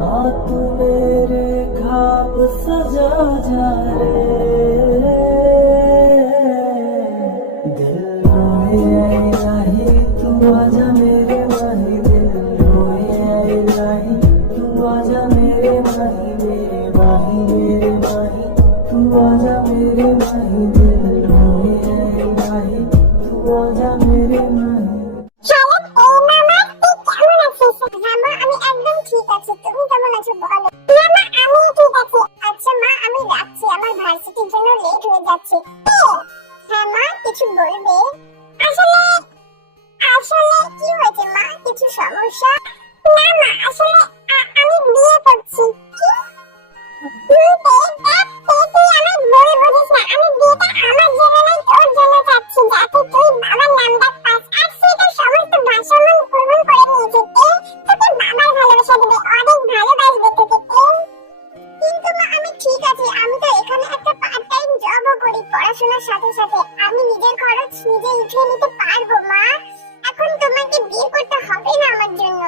तू मेरे ख्वाब सजा जा रे, दिल रोए इलाही तू आजा मेरे माही, दिल रोए इलाही तू आजा मेरे माही, मेरे माही मेरे माही तू आजा मेरे माही, दिल रोए इलाही तू आजा मेरे माही। কিছু বলবে? আসলে আসলে কি হয়েছে মা? কিছু সমস্যা? না মা, আসলে আমি বিয়ে করছি। তুই আমার বই বুঝিস না, আমি বিয়েটা আমার জন্য নয় তোর জন্য চাচ্ছি, যাতে তুই বাবার নামটা পাস। আর সেটা সমস্ত ভাষামন গ্রহণ করে নিয়েছে, তোকে বাবার ভালোবাসা দেবে, অনেক ভালোবাসবে তোকে। কিন্তু মা আমি ঠিক আছে, আমি তো এখানে একটা পার্ট টাইম জবও করি পড়াশোনার সাথে সাথে, আমি নিজের খরচ নিজে উঠিয়ে নিতে পারবো মা। এখন তোমাকে বিয়ে করতে হবে না আমার জন্য।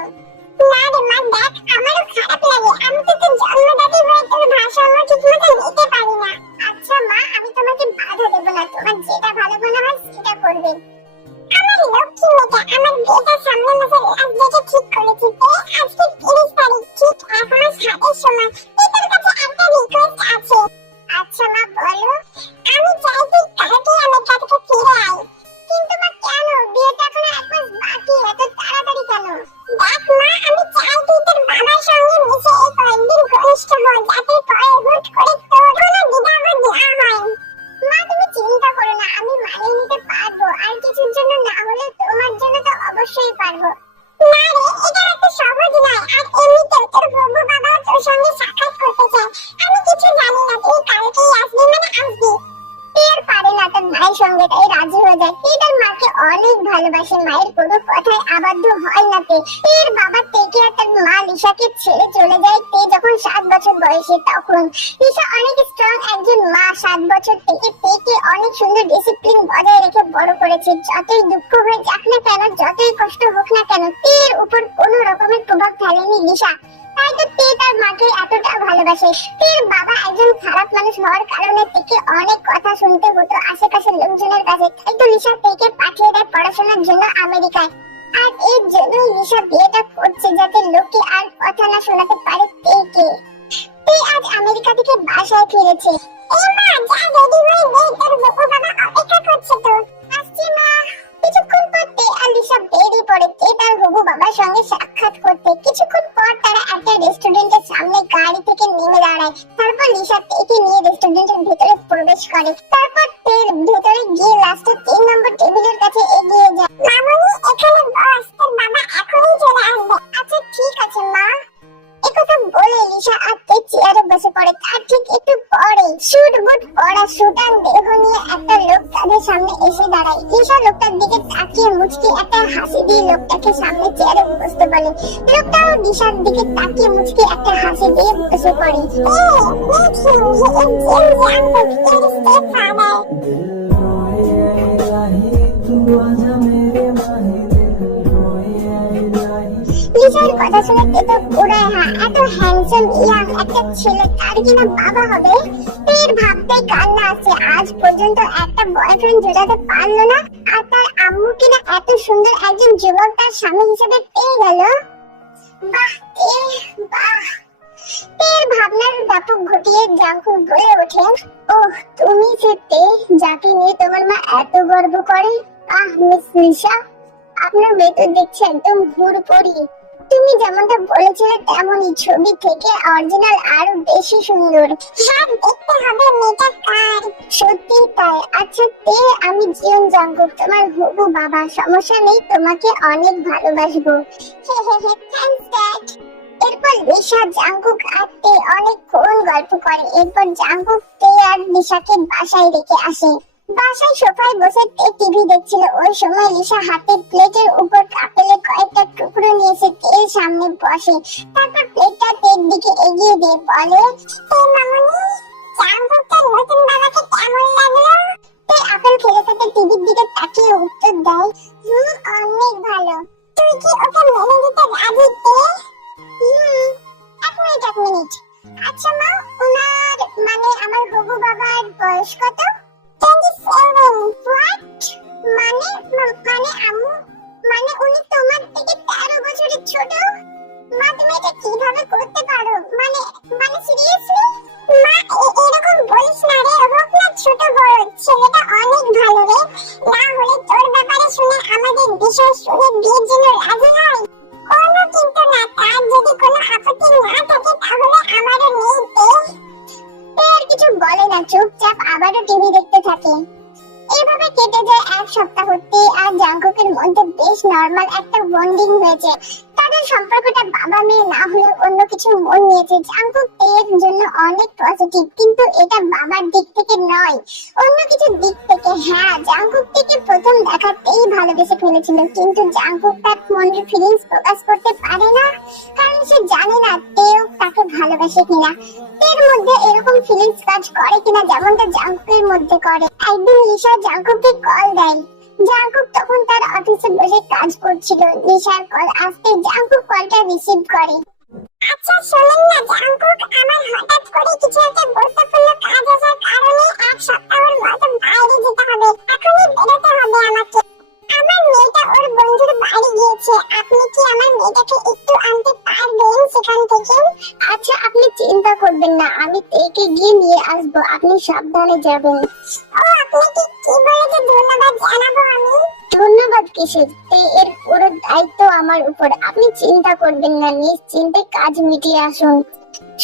না রে মা, দেখ আমারও খারাপ লাগে, আমি তো তোর জন্মদাতি হয়ে তোর ভাষাও ঠিক মতো নিতে পারি না। আচ্ছা মা, আমি তোমাকে বাধা দেবো না, তোমার যেটা ভালো মনে হয় সেটা করবে। আমার লক্ষ্মী মেয়েটা, আমার বিয়েটা সামনের মাসের লাস্ট ডেটে ঠিক করেছি। আজকে 30 তারিখ, ঠিক এখনো 7-এর সময়। তোর কাছে একটা রিকোয়েস্ট আছে। আচ্ছা মা বলো। আমি চাই তুই কালকে আমেরিকা থেকে ফিরে আয়। কিন্তু মা কেন? বিয়েটা এখনো 1 মাস বাকি, এত তাড়াতাড়ি কেন? দেখ মা, আমি চাই তুই তোর বাবার সঙ্গে মিশে এই কয়েকদিন ঘনিষ্ঠ হ, যাতে পরে হুট করে তোর কোনো দ্বিধাবোধ না হয়। মা তুমি চিন্তা করো না, আমি মানিয়ে নিতে পারবো, আর কিছুর জন্য না হলে তোমার জন্য তো অবশ্যই পারবো। না রে, এটা এত সহজ নয়। আর এমনিতেও তোর হবু বাবা তোর সঙ্গে সাক্ষাৎ করতে চায়। আমি কিছু জানি না, তুই কালকেই আসবি মানে আসবি। এর পারে না তোর ভাইয়ের সঙ্গে, তাই রাজি হয়ে যায়। তুই তোর মাকে অনেক ভালোবাসে, মায়ের কোনো কথায় আবদ্ধ হয় না। এর বাবা থেকে আর তার মা লিসাকে ছেড়ে চলে যায় তে যখন 7 বছর বয়সে। তখন লিসা অনেক স্ট্রং একজন মা, 7 বছর থেকে তেকে অনেক সুন্দর ডিসিপ্লিন বজায় রেখে বড় করেছে। যতই দুঃখ হয়ে যাক না কেন, যতই কষ্ট হোক না কেন, তের উপর কোনো রকমের প্রভাব ফেলেনি লিসা। তাই তো তে তার মাকে এতটা ভালোবাসে। তের বাবা একজন খারাপ মানুষ হওয়ার কারণে তেকে অনেক কথা শুনতে হতো আশেপাশের লোকজনের কাছে। তাই তো লিসা তেকে পাঠিয়ে দেয় পড়াশোনার জন্য আমেরিকায়। আর এর জন্যই লিসা বিয়েটা করছে, যাতে লোকে আর কথা না শোনাতে পারে তেকে। তে আজ আমেরিকা থেকে বাসায় ফিরেছে। এই মা, যা রেডি হয়ে নে, তোর হবু বাবা অপেক্ষা করছে তো। আসছি মা। কিছুক্ষণ পর তে আর লিসা বেরিয়ে পড়ে তে তার হবু বাবার সঙ্গে সাক্ষাৎ করতে। কিছুক্ষণ পর তারা একটা রেস্টুরেন্টের সামনে গাড়ি থেকে নেমে দাঁড়ায়। তারপর লিসা তেকে নিয়ে রেস্টুরেন্টের ভিতরে প্রবেশ করে। তারপর তে ভিতরে গিয়ে লাস্টে 3 নম্বর টেবিলের কাছে এগিয়ে যায়। মামুনি, এখানে বস, তোর বাবা এখনই চলে আসবে। আচ্ছা ঠিক আছে মা। একথা বলে লিসা আর তে চেয়ারে বসে পড়ে। তার ঠিক একটু পরে স্যুট বুট পরা সুটান দেহ নিয়ে একটা লোক তাদের সামনে এসে দাঁড়ায়। লিসা লোকটার দিকে তাকিয়ে মুচকি একটা হাসি দিয়ে লোকটাকে সামনে চেয়ারে বসতে বলে। লোকটাও লিসার দিকে তাকিয়ে মুচকি একটা হাসি দিয়ে বসে পড়ে। লিসার কথা শুনে তে তো পুরাই এত হ্যান্ডসাম ইয়াং একটা ছেলে তার কিনা বাবা হবে। এর ভাবতে কান্না আসছে। আজ পর্যন্ত একটা বয়ফ্রেন্ড জোটাতে পারলো না, আর তার আম্মু কিনা এত সুন্দর একজন যুবক তার স্বামী হিসেবে পেয়ে গেল। বাহ বাহ। এর ভাবনার ব্যাপক ঘটিয়ে জাঙ্কুক বলে ওঠে, ওহ তুমি সে তে, যাকে নিয়ে তোমার মা এত গর্ব করে। আহ মিস লিসা, আপনার মেয়ে তো দেখছি একদম হুড়পড়ি। তুমি যেমনটা বলেছিলে তেমনই, ছবি থেকে অরিজিনাল আরো বেশি সুন্দর। হ্যাঁ, দেখতে হবে মেয়েটা কার। সত্যি তাই। আচ্ছা তে, আমি জিয়ন জাঙ্কুক, তোমার হবু বাবা। সমস্যা নেই, তোমাকে অনেক ভালোবাসবো। হে হে হে, থ্যাঙ্কস ড্যাড। এরপর লিসা, জাঙ্কুক আর তে অনেকক্ষণ গল্প করে। এরপর জাঙ্কুক তে আর লিসাকে বাসায় রেখে আসে। বাসায় সোফায় বসে তে টিভি দেখছিল। ওই সময় লিসা হাতের প্লেটের উপর আপেলের কয়েকটা টুকরো নিয়ে এসে তের সামনে বসে। তারপর প্লেটটা তের দিকে এগিয়ে দিয়ে বলে, এই মামুনি, জাঙ্কুকের নতুন বাবাকে কেমন লাগলো? তে আপেল খেতে খেতে টিভির দিকে তাকিয়ে উত্তর দেয়, অনেক ভালো। তুই কি ওকে মেনে নিতে রাজি তে? এক আচ্ছা মা, ওনার মানে আমার হবু বাবার বয়স কত? 27। হোয়াট? মানে মানে আম্মু, মানে উনি তোমার থেকে 13 বছরের ছোট? মা তুমি এটা কিভাবে করতে পারো? মানে মানে সিরিয়াসলি? মা এরকম বলিস না রে, হোক না ছোট বড়, ছেলেটা অনেক ভালো রে। না হলে তোর ব্যাপারে শুনে আমাদের বিষয় শুনে বিয়ের জন্য রাজি হয়। কোনো কিন্তু না, তার যদি কোনো আপত্তি না থাকে তাহলে আমারও নেই তে। আর কিছু বলে না, চুপচাপ আবারও টিভি দেখতে থাকে। এইভাবে কেটে যায় এক সপ্তাহ। তে আর জাঙ্কুকের মধ্যে বেশ নরমাল একটা বন্ডিং হয়েছে। তাদের সম্পর্কটা বাবা মেয়ে না হলে অন্য কিছু মন নিয়েছে। জাঙ্কুক তের জন্য অনেক পজিটিভ, কিন্তু এটা বাবার দিক থেকে নয়, অন্য কিছু দিক থেকে। হ্যাঁ, জাঙ্কুক থেকে প্রথম দেখাতেই ভালোবেসে ফেলেছিল, কিন্তু জাঙ্কুক তার মনের ফিলিংস প্রকাশ করতে পারে না, কারণ সে জানে না তেও তাকে ভালোবাসে কিনা, তের মধ্যে এরকম ফিলিংস কাজ করে কিনা যেমনটা জাঙ্কুকের মধ্যে করে। একদিন লিসা জাঙ্কুককে কল দেয়। জাঙ্কুক তখন তার অফিসে বসে কাজ করছিল। লিসার কল আসতে জাঙ্কুক কলটা রিসিভ করে। আচ্ছা শোনেন না জাঙ্কুক, আমার হঠাৎ করে কিছু একটা গুরুত্বপূর্ণ কাজ আসার কারণে এক সপ্তাহের মতো বাইরে যেতে হবে। এখনই বেরোতে হবে আমাকে। আমার মেয়েটা ওর বন্ধুর বাড়ি গিয়েছে, আপনি কি আমার মেয়েটাকে একটু আনতে পারবেন সেখান থেকে? আচ্ছা, আপনি চিন্তা করবেন না, আমি তেকে গিয়ে নিয়ে আসবো, আপনি সাবধানে যাবেন। ও আপনি কি বলে যে ধন্যবাদ জানাবো আমি? ধন্যবাদ কিসের? এর পুরো দায়িত্ব আমার উপর, আপনি চিন্তা করবেন না, নিশ্চিন্তে কাজ মিটিয়ে আসুন।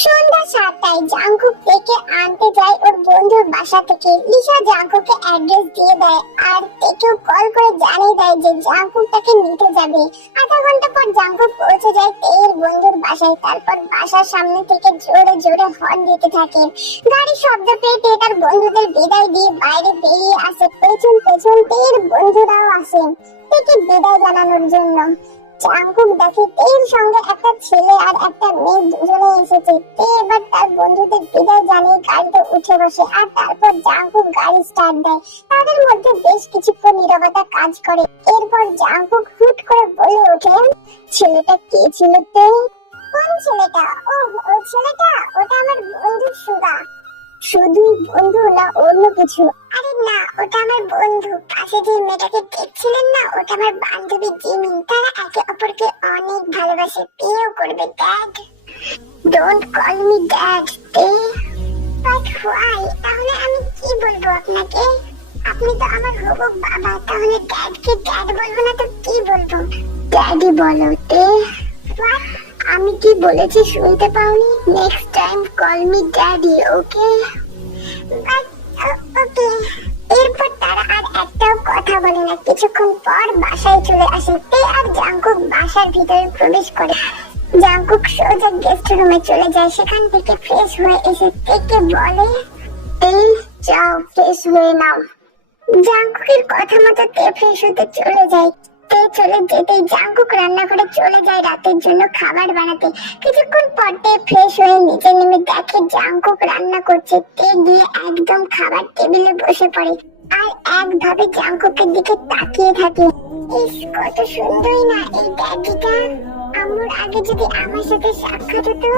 সন্ধ্যা 7টায় জাঙ্কুক তেকে আনতে যায় ওর বন্ধুর বাসা থেকে। লিসা জাঙ্কুককে অ্যাড্রেস দিয়ে দেয় আর তেকেও কল করে জানিয়ে দেয় যে জাঙ্কুক তাকে নিতে যাবে। আধা ঘন্টা পর জাঙ্কুক পৌঁছে যায় তের বন্ধুর বাসায়। তারপর বাসার সামনে থেকে জোরে জোরে হর্ন দিতে থাকে। গাড়ির শব্দ পেয়ে তে তার বন্ধুদের বিদায় দিয়ে বাইরে বেরিয়ে আসে। পেছন পেছন তের বন্ধুরাও আসে তেকে বিদায় জানানোর জন্য। জাঙ্কুক দেখে তের সঙ্গে একটা ছেলে আর একটা মেয়ে দুজনে এসেছে। তে এবার তার বন্ধুদের বিদায় জানিয়ে গাড়িতে উঠে বসে আর তারপর জাঙ্কুক গাড়ি স্টার্ট দেয়। তাদের মধ্যে বেশ কিছুক্ষণ নীরবতা কাজ করে। এরপর জাঙ্কুক হুট করে বলে ওঠে, ছেলেটা কে ছিল তে? কোন ছেলেটা? ও ওই ছেলেটা, ওটা আমার বন্ধু সুগা। শুধু বন্ধু না অন্য কিছু? আরে না, ওটা আমার বন্ধু। পাশে যে মেয়েটাকে দেখছিলেন না, ওটা আমার বান্ধবী জিমিন। তারা একে অপরকে অনেক ভালোবাসে, বিয়েও করবে। Dad, don't call me dad তে। But why? তাহলে আমি কি বলবো আপনাকে? আপনি তো আমার হবু বাবা, তাহলে ড্যাডকে ড্যাড বলবো না তো কি বলবো? ড্যাডি বলো তে। হোয়াট? আমি কি বলেছি শুনতে পাওনি? Next time call me daddy, okay? But ওকে। এরপর তারা আর একটাও কথা বলে না। কিছুক্ষণ পর বাসায় চলে আসে। তে আর জাঙ্কুক বাসার ভিতরে প্রবেশ করে। জাঙ্কুক সোজা গেস্ট রুমে চলে যায়। সেখান থেকে ফ্রেশ হয়ে এসে তেকে বলে, তে যাও ফ্রেশ হয়ে নাও। জাঙ্কুকের কথা মতো তে ফ্রেশ হতে চলে যায়। তে চলে যেতেই জাঙ্কুক রান্নাঘরে চলে যায় রাতের জন্য খাবার বানাতে। কিছুক্ষণ পর তে ফ্রেশ হয়ে নিচে নেমে দেখে জাঙ্কুক রান্না করছে। তে গিয়ে একদম খাবার টেবিলে বসে পড়ে আর একভাবে জাঙ্কুকের দিকে তাকিয়ে থাকে। ইস, কত সুন্দরই না এই ড্যাডিটা। আম্মুর আগে যদি আমার সাথে সাক্ষাৎ হতো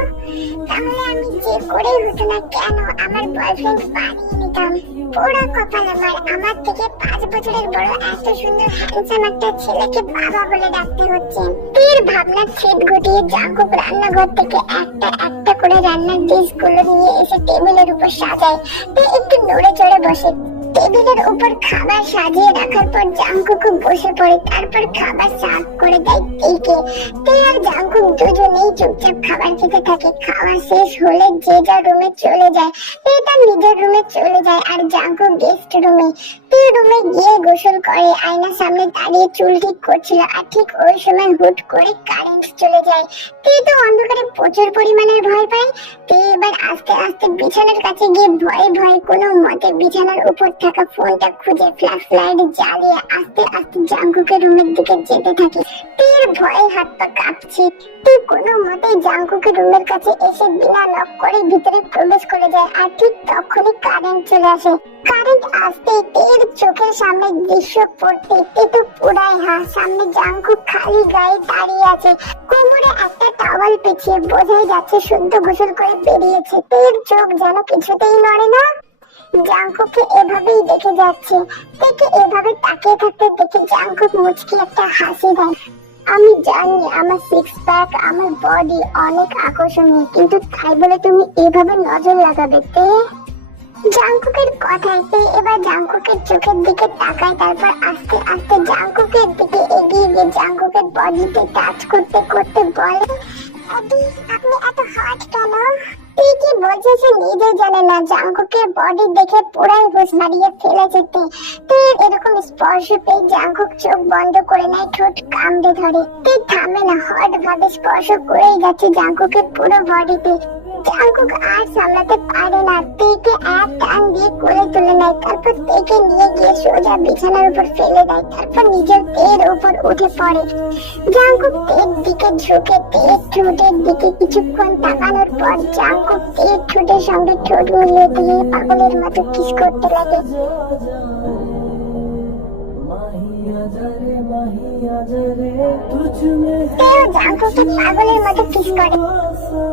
তাহলে আমি যে করেই হতো না কেন আমার বয়ফ্রেন্ড বানিয়ে নিতাম। পুরো কপাল আমার থেকে 5 বছরের বড় এত সুন্দর হ্যান্ডসাম একটা ছেলেকে বাবা বলে ডাকতে হচ্ছে। তীর ভাবনার ছেদ ঘটিয়ে জাঙ্কুক রান্নাঘর থেকে একটা একটা করে রান্নার ডিশগুলো নিয়ে এসে টেবিলের উপর সাজায়। তে একটু নড়ে চড়ে বসে। টেবিলের উপর খাবার সাজিয়ে রাখার পর জাঙ্কুক বসে পড়ে। তারপর খাবার সার্ভ করে দেয় তেকে। তে আর জাঙ্কুক দুজনেই চুপচাপ খাবার খেতে থাকে। খাওয়া শেষ হলে যে যার রুমে চলে যায়। তে তার নিজের রুমে চলে যায় আর জাঙ্কুক গেস্ট রুমে। তে রুমে গিয়ে গোসল করে আয়নার সামনে দাঁড়িয়ে চুল ঠিক করছিল। আর ঠিক ওই সময় হুট করে কারেন্ট চলে যায়। তে তো অন্ধকারে প্রচুর পরিমাণে ভয় পায়। তে এবার আস্তে আস্তে বিছানার কাছে গিয়ে ভয়ে ভয়ে কোনো মতে বিছানার উপর থাকে। থাকা ফোনটা খুঁজে ফ্ল্যাশ লাইট জ্বালিয়ে আস্তে আস্তে জাঙ্কুকের রুমের দিকে যেতে থাকে। তের ভয়ে হাত পা কাঁপছে। তে কোনো মতেই জাঙ্কুকের রুমের কাছে এসে বিনা লক করে ভিতরে প্রবেশ করে যায়। আর ঠিক তখনই কারেন্ট চলে আসে। কারেন্ট আসতে তের চোখের সামনে দৃশ্য পড়তে তে তো পুরাই হাঁ। সামনে জাঙ্কুক খালি গায়ে দাঁড়িয়ে আছে, কোমরে একটা টাওয়াল পেঁচিয়ে, বোঝাই যাচ্ছে সদ্য গোসল করে বেরিয়েছে। তের চোখ যেন কিছুতেই নড়ে না। জাঙ্কুককে এভাবেই দেখে যাচ্ছে। তেকে এভাবে তাকিয়ে থাকতে দেখে জাঙ্কুক মুচকি একটা হাসি দেয়। আমি জানি আমার সিক্স প্যাক, আমার বডি অনেক আকর্ষণীয়, কিন্তু তাই বলে তুমি এভাবে নজর লাগাবে? তে জাঙ্কুকের কথায় তে এবার জাঙ্কুকের চোখের দিকে তাকায়। তারপর আস্তে আস্তে জাঙ্কুকের দিকে এগিয়ে গিয়ে জাঙ্কুকের বডিতে টাচ করতে করতে বলে, আপনি এত হট কেন? তুই কি বলছিস সে নিজেই জানে না। জাঙ্কুকের বডি দেখে পুরাই হুঁশ হারিয়ে ফেলেছে তে। এরকম স্পর্শ পেয়ে জাঙ্কুক চোখ বন্ধ করে নেয়, ঠোঁট কামড়ে ধরে। তে থামে না, হট ভাবে স্পর্শ করেই যাচ্ছে জাঙ্কুকের পুরো বডিতে। জাঙ্কুক আর সামলাতে পারে না, তেকে এক টান দিয়ে কোলে তুলে নেয়। তারপর তেকে নিয়ে গিয়ে সোজা বিছানার উপর ফেলে দেয়। তারপর নিজের তের উপর উঠে পড়ে। জাঙ্কুক তের দিকে ঝুঁকে তের ঠোঁটের দিকে কিছুক্ষণ তাকানোর পর জাঙ্কুক তের ঠোঁটের সঙ্গে ঠোঁট মিলিয়ে দিয়ে পাগলের মতো কিস করতে লাগে। তেও জাঙ্কুককে পাগলের মতো কিস করে।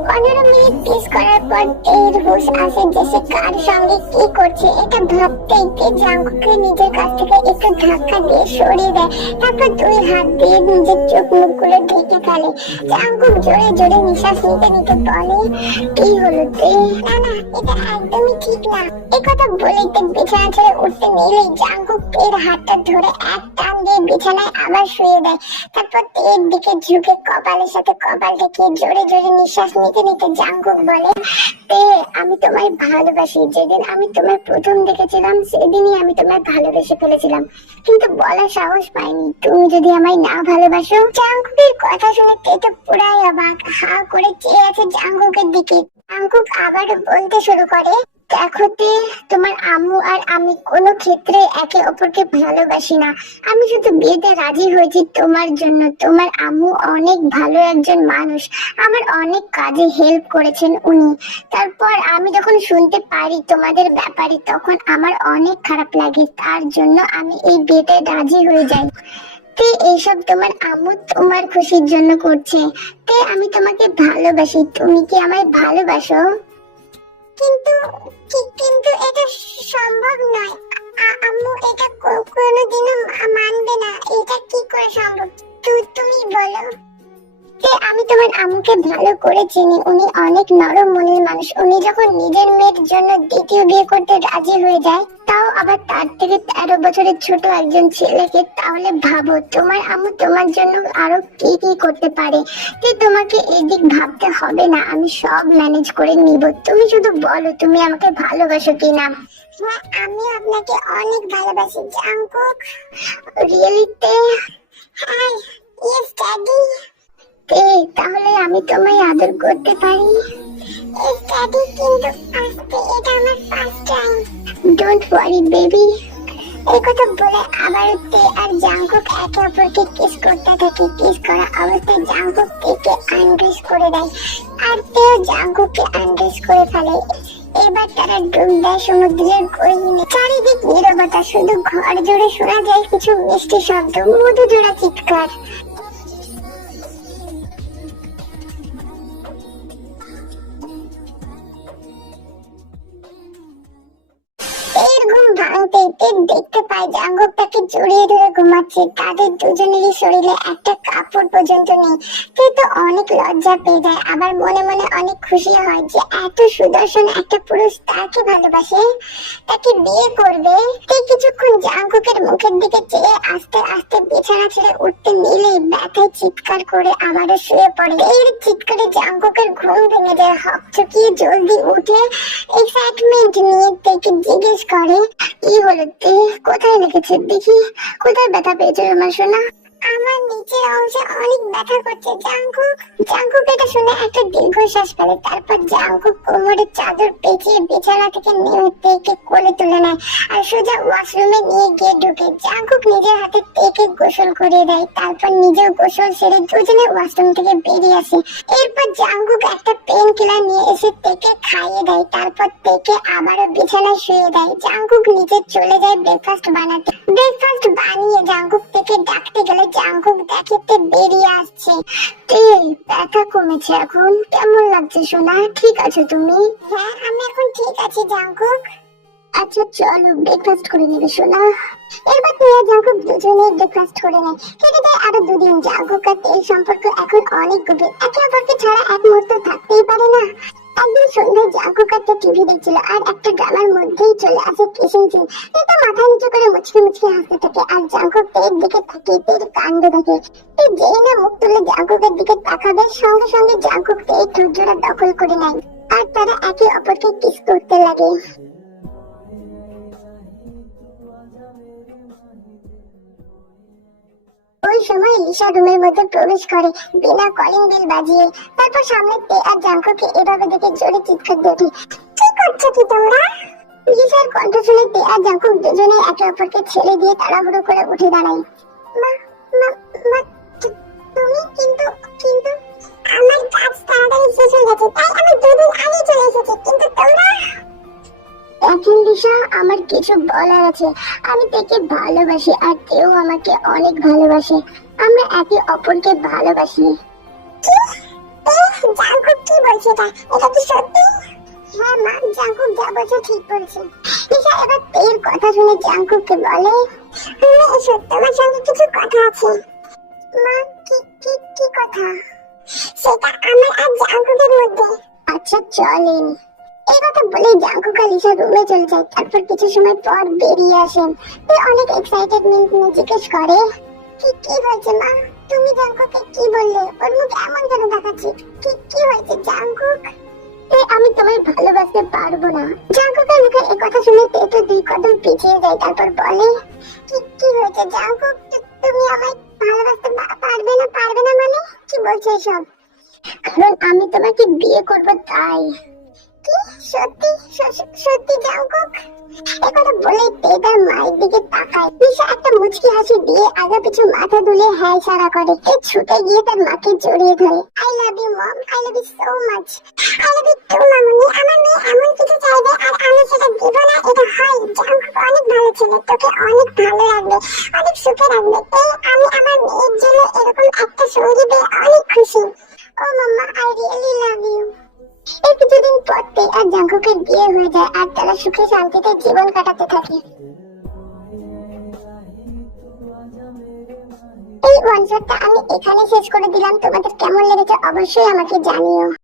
15 মিনিট কিস করার পর তের হুঁশ আসে যে সে কার সঙ্গে কি করছে। এটা ভাবতেই তে জাঙ্কুককে নিজের কাছ থেকে একটু ধাক্কা দিয়ে সরিয়ে দেয়। তারপর 2 হাত দিয়ে নিজের চোখ মুখগুলো ঢেকে ফেলে। জাঙ্কুক জোরে জোরে নিঃশ্বাস নিতে নিতে বলে, কি হলো তে? না না, এটা একদমই ঠিক না। একথা বলেই তে বিছানা ছেড়ে উঠতে নিলেই জাঙ্কুক তের হাতটা ধরে এক টান দিয়ে বিছানায় আবার শুয়ে দেয়। তারপর তের দিকে ঝুঁকে কপালের সাথে কপাল রেখে জোরে জোরে নিঃশ্বাস নিতে নিতে জাঙ্কুক বলে, তে আমি তোমায় ভালোবাসি। যেদিন আমি তোমায় প্রথম দেখেছিলাম সেদিনই আমি তোমায় ভালোবেসে ফেলেছিলাম, কিন্তু বলার সাহস পাইনি তুমি যদি আমায় না ভালোবাসো। জাঙ্কুকের কথা শুনে তে তো পুরাই অবাক, হা করে চেয়ে আছে জাঙ্কুকের দিকে। জাঙ্কুক আবার বলতে শুরু করে, দেখো তে, তোমার আম্মু আর আমি কোনো ক্ষেত্রে একে অপরকে ভালোবাসি না। আমি শুধু বিয়েতে রাজি হয়েছি তোমার জন্য। তোমার আম্মু অনেক ভালো একজন মানুষ, আমার অনেক কাজে হেল্প করেছেন উনি। তারপর আমি যখন শুনতে পারি তোমাদের ব্যাপারে তখন আমার অনেক খারাপ লাগে, তার জন্য আমি এই বিয়েতে রাজি হয়ে যাই। তে এইসব তোমার আম্মু তোমার খুশির জন্য করছে। তে আমি তোমাকে ভালোবাসি, তুমি কি আমায় ভালোবাসো? কিন্তু কিন্তু এটা সম্ভব নয়। আম্মু এটা কোনোদিনও মানবে না। এটা কি করে সম্ভব তুমি বলো? আমি তোমার আম্মুকে ভালো করে চিনি, উনি অনেক নরম মনের মানুষ। উনি যখন নিজের মেয়ের জন্য দ্বিতীয় বিয়ে করতে রাজি হয়ে যায়, তাও আবার তার থেকে 13 বছরের ছোট একজন ছেলেকে, তাহলে ভাবো তোমার আম্মু তোমার জন্য আরো কি কি করতে পারে। তোমাকে এদিক ভাবতে হবে না, আমি সব ম্যানেজ করে নিব। তুমি শুধু বলো তুমি আমাকে ভালোবাসো কিনা। হ্যাঁ, আমি আপনাকে অনেক ভালোবাসি জাঙ্কুক। রিয়েলি তে? হ্যাঁ, ইয়েস ড্যাডি। তাহলে আমি তোমায় আদর করতে পারি? ইয়েস ড্যাডি, কিন্তু আজকে এটা আমার first time. Don't worry baby. এই কথা বলে আবার তে আর জাঙ্কুক একে অপরকে কিস করতে থাকে। কিস করা অবস্থায় জাঙ্কুক তেকে আনড্রেস করে দেয়, আর তেও জাঙ্কুককে আনড্রেস করে ফেলে। এবার তারা ডুব দেয় সমুদ্রের গহীনে। চারিদিক নীরবতা, শুধু ঘর জুড়ে শোনা যায় কিছু মিষ্টি শব্দ, মধু জোড়া চিৎকার। দেখতে পায় জাঙ্কুক তাকে জড়িয়ে ধরে ঘুমাচ্ছে। তাদের দুজনেরই শরীরে একটা কাপড় পর্যন্ত নেই। সে তো অনেক লজ্জা পেয়ে যায়, আবার মনে মনে অনেক খুশি হয় যে এত সুদর্শন একটা পুরুষ তাকে ভালোবাসে, তাকে বিয়ে করবে। সে কিছুক্ষণ জাঙ্কুকের মুখের দিকে চেয়ে আস্তে আস্তে বিছানা ছেড়ে উঠতে নিলেই ব্যথায় চিৎকার করে আবারও শুয়ে পড়ে। এর চিৎকারে জাঙ্কুকের ঘুম ভেঙে যায়। হকচকিয়ে জলদি উঠে এক্সাইটমেন্ট নিয়ে তাকে জিজ্ঞেস করে, কি হলো তে? কোথায় লেগেছে দেখি, কোথায় ব্যথা পেয়েছো আমার সোনা? আমার নিচের অংশে অনেক ব্যথা করছে জাঙ্কুক। জাঙ্কুক এটা শুনে একটা দীর্ঘশ্বাস ফেলে, তারপর জাঙ্কুক কোমরের চাদর পেঁচিয়ে বিছানা থেকে নেমে তেকে কোলে তুলে নেয় আর সোজা ওয়াশরুমে নিয়ে গিয়ে ঢুকে। জাঙ্কুক নিজের হাতে তেকে গোসল করিয়ে দেয়, তারপর নিজেও গোসল সেরে দুজনে ওয়াশরুম থেকে বেরিয়ে আসে। এরপর জাঙ্কুক একটা পেন কিলার নিয়ে এসে তেকে খাইয়ে দেয়, তারপর তেকে আবারও বিছানায় শুয়ে দেয়। জাঙ্কুক নিচে চলে যায় ব্রেকফাস্ট বানাতে। ব্রেকফাস্ট বানিয়ে জাঙ্কুক থেকে ডাকতে গেলে জাঙ্কুক দেখে তে বেরিয়ে আসছে। ব্যথা কমেছে এখন, কেমন লাগছে সোনা? ঠিক আছে তুমি? হ্যাঁ আমি এখন ঠিক আছি জাঙ্কুক। আচ্ছা চলো ব্রেকফাস্ট করে নেবে সোনা। এরপর তুই জাঙ্কুক দুজনে ব্রেকফাস্ট করে নেয়। কেটে যায় আরো দুদিন। জাঙ্কুক আর তের সম্পর্ক এখন অনেক গভীর, একে অপরকে ছাড়া এক মুহূর্ত থাকতেই পারে না। একদিন সন্ধ্যায় জাঙ্কুক একটা টিভি দেখছিল আর একটা ড্রামার মধ্যেই চলে আসে কিসিং সিন। এটা মাথা নিচু করে মুচকি মুচকি হাসতে থাকে আর জাঙ্কুক তের দিকে তাকিয়ে তের কাণ্ড দেখে। যেই না মুখ তুলে জাঙ্কুকের দিকে তাকাবে সঙ্গে সঙ্গে জাঙ্কুক তের ঠোঁটজোড়া দখল করে নেয় আর তারা একে অপরকে কিস করতে লাগে। ওই সময় লিসা রুমের মধ্যে প্রবেশ করে বিনা কলিং বেল বাজিয়ে। তারপর সামনে তে আর জাঙ্কুকে এভাবে দেখে জোরে চিৎকার দিয়ে ওঠে, কি করছো কি তোমরা? লিসার কণ্ঠ শুনে তে আর জাঙ্কুক দুজনে একে অপরকে ছেড়ে দিয়ে তাড়াহুড়ো করে উঠে দাঁড়ায়। মা মা মা তুমি কিন্তু কিন্তু আমার কাজ তাড়াতাড়ি শেষ হয়ে গেছে তাই আমি দুদিন আগে চলে এসেছি, কিন্তু তোমরা? এখন লিসা আমার কিছু বলার আছে। আমি তাকে ভালোবাসি আর কেউ আমাকে অনেক ভালোবাসে। আমরা একে অপরকে ভালোবাসি। জাঙ্কুক কি বলছে এটা কি সত্যি? হ্যাঁ মা, জাঙ্কুক যা বলছে ঠিক বলছে। লিসা এবার তের কথা শুনে জাঙ্কুককে বলে, এসো তোমার সঙ্গে কিছু কথা আছে। মা কি কি কি কথা? সেটা আমার আর জাঙ্কুকের মধ্যে। আচ্ছা চলেন। এই কথা বলে জাঙ্কুক আর লিসা রুমে চলে যায়। তারপর কিছু সময় পর বেরিয়ে আসেন। অনেক এক্সাইটেডমেন্ট নিয়ে জিজ্ঞেস করে, কি কি হয়েছে মা? তুমি জাঙ্কুককে কি বললে? ওর মুখ এমন কেন দেখাচ্ছে? কি কি হয়েছে জাঙ্কুক? আমি তোমায় ভালোবাসতে পারবো না। জাঙ্কুকের মুখে এই কথা শুনে তে তো দুই কদম পিছিয়ে যায়। তারপর বলে, কি কি হয়েছে জাঙ্কুক? তুমি আমায় ভালোবাসতে পারবে না মানে? কি বলছো এসব? কারণ আমি তোমাকে বিয়ে করবো তাই। কি সত্যি সত্যি জাঙ্কুক? একথা বলে তে তার মায়ের দিকে তাকায়। লিসা একটা মুচকি হাসি দিয়ে আগা পিছু মাথা দুলে হ্যাঁ ইশারা করে। তে ছুটে গিয়ে তার মাকে জড়িয়ে ধরে। I love you mom, I love you so much. I love you too মামুনি। আমার মেয়ে এমন কিছু চাইবে আর আমি সেটা দিব না, এটা হয়? জাঙ্কুক অনেক ভালো ছেলে, তোকে অনেক ভালো রাখবে, অনেক সুখে রাখবে। আমি আমার মেয়ের জন্য এরকম একটা সঙ্গী পেয়ে অনেক খুশি। ও মাম্মা, আই রিয়েলি লাভ ইউ। এই কিছুদিন পর তে আর জাঙ্কুকের বিয়ে হয়ে যায় আর তারা সুখে শান্তিতে জীবন কাটাতে থাকে। এই ওয়ান শটটা আমি এখানে শেষ করে দিলাম। তোমাদের কেমন লেগেছে অবশ্যই আমাকে জানিও।